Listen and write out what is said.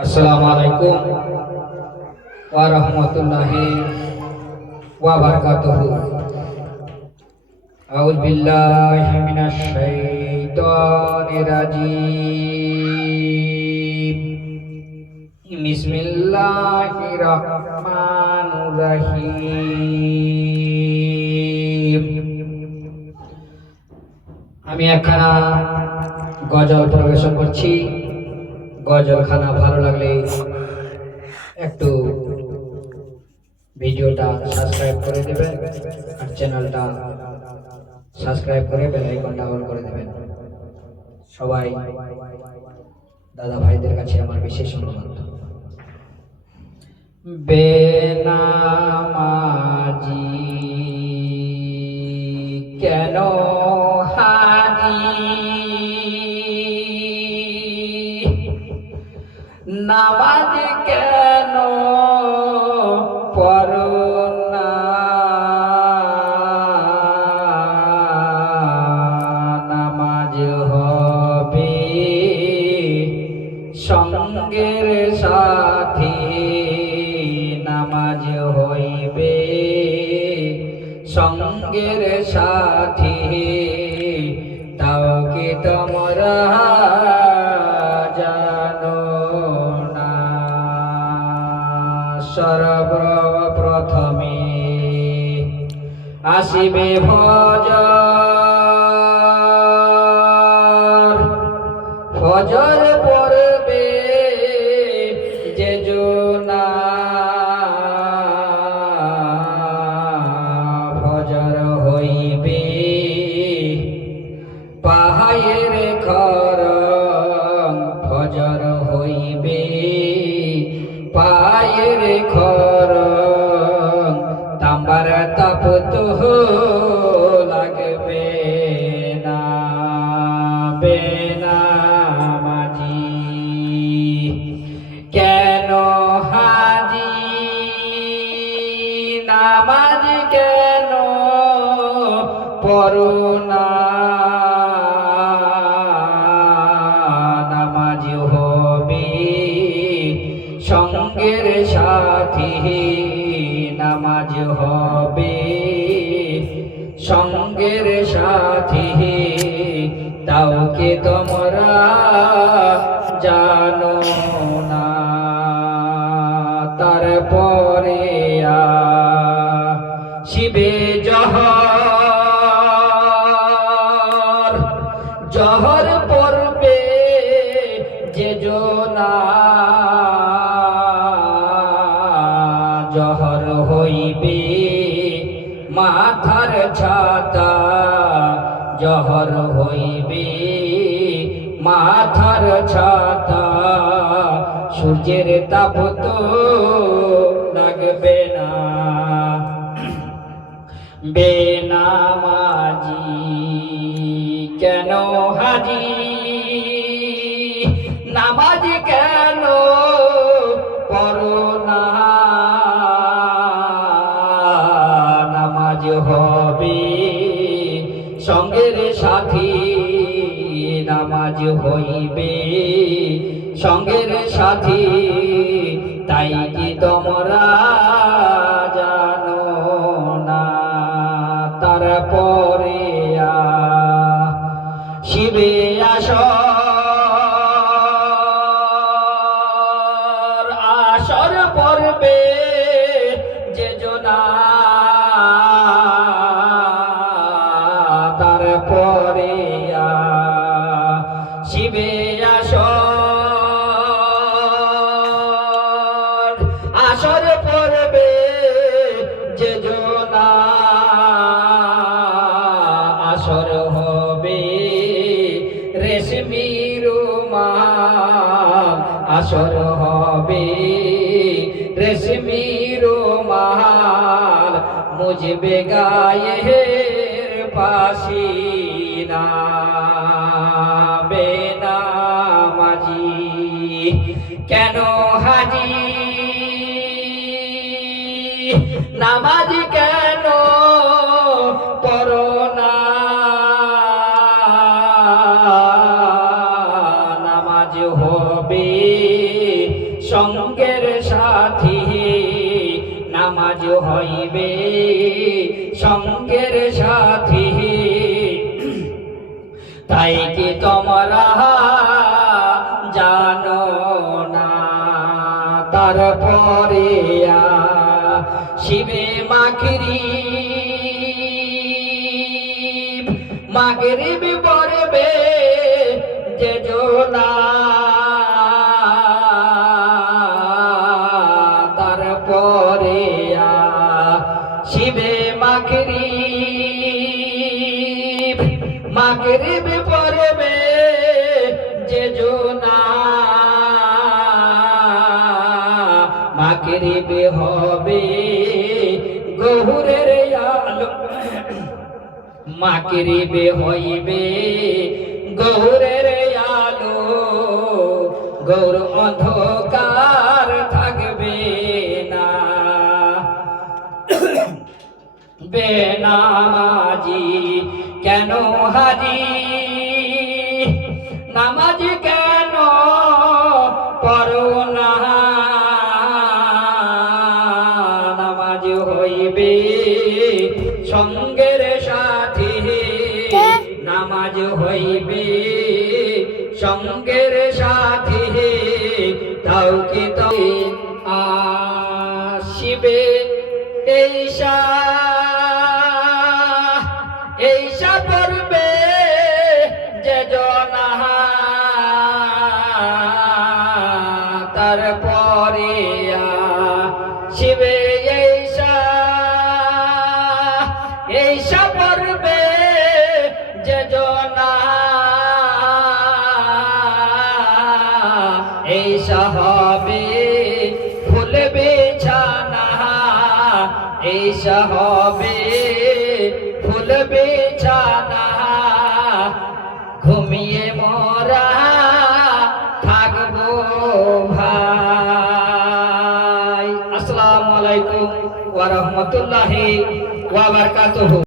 Assalamualaikum warahmatullahi wabarakatuh. A'udzu billahi minasy syaithanir rajim. Bismillahirrahmanirrahim. আমি একখানা গজল পরিবেশন করছি। গজলখানা ভালো লাগলে একটু ভিডিওটা সাবস্ক্রাইব করে দেবেন আর চ্যানেলটা সাবস্ক্রাইব করে বেল আইকনটা অন করে দেবেন। সবাই দাদা ভাইদের কাছে আমার বিশেষ অনুরোধ। বেনামাজি কেন হাজি, নামাজ কেন পড়ো না, নামাজ হবে সঙ্গের সাথী, নামাজ হইবে সঙ্গের সাথী। তাও কি তোমরা সর্বপ্রথমে আসিবে ফজর, ফজর পড়বে যে জনা, ফজর হইবে পাহাড়ের খরং, ফজর হইবে পায়ের খরং, তাম্বার তাপ তো লাগবে না। বেনামাজি কেন হাজি, নামাজ কেন পড়ো না, নামাজ হবে সঙ্গের সাথী, নামাজ হবে সঙ্গের সাথী। তাও কি তোমরা জানো না, তারপরে শিবে জহর, জহর পড়বে যে জনা, জহর হইবে মাথার ছাতা, জহর হইবে মাথার ছাতা। সূর্যের তাপ তো লাগবে না। বেনামাজি কেন হাজি, নামাজ কেন পড়ো না, নামাজ হবে সঙ্গের সাথী, নামাজ হইবে সঙ্গের সাথী। তাই কি তোমরা জানো না, তারপরে শিবে আসর, আসর পড়বে যে জনা, তারপরে শিবে আসর, আসর পড়বে যে জনা, আসর হবে রেশমি রুমাল, আসর হবে রেশমি রুমাল। মুজবে গায়ের পাসিনা। বেনামাজি কেন হাজি, নামাজ কেন পড়ো না, নামাজ হবে সঙ্গের সাথী, নামাজ হইবে সঙ্গের সাথী। তাই কি তোমরা জানো না? তারপরে শিবে মাগরিব পড়বে যে জোনা, তারপরে শিবে মাগরিব পড়বে যে জোনা, মাগরিব হবে গহুরের আলো, মাগরিব হইবে গৌরের আলো, গৌর অন্ধকার থাকবে না। বেনামাজি কেন হাজি, নামাজ কেন পড়ো না? নামাজ হইবে সঙ্গের সাথী, নামাজ হইবে সঙ্গের সাথী। তাও কি তো আসিবে এইসা পড়বে যে জনা, তারপরে শিবে এইসা পড়বে যে জনা, এইসা হবে ফুল বিছানা, এইসা হবে ফুল বিছানা। ঘুমিয়ে মোরা থাকবো ভাই। আসসালামু আলাইকুম ওয়া রাহমাতুল্লাহি ওয়া বারাকাতুহু।